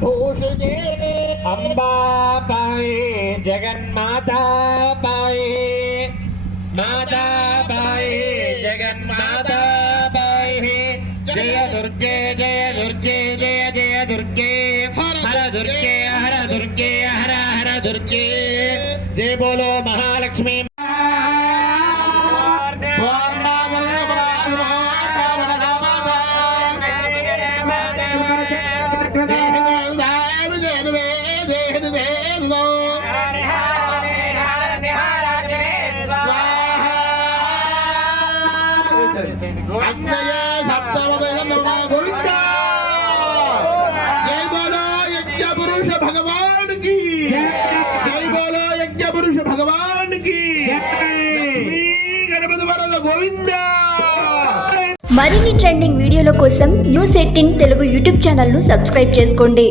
भूषिते अम्बा पाए जगन्माता पाए माता पाए जगन्माता पाए जय दुर्गे जय दुर्गे जय जय दुर्गे हर दुर्गे हर दुर्गे हर हर दुर्गे जय बोलो महालक्ष्मी जय बोलो यज्ञ पुरुष भगवान की जय बोलो यज्ञ पुरुष भगवान की लक्ष्मी गणपति वरद गोविंद మరిన్ని ట్రెండింగ్ వీడియోల కోసం న్యూస్ 18 తెలుగు యూట్యూబ్ ఛానల్ ను సబ్స్క్రైబ్ చేసుకోండి।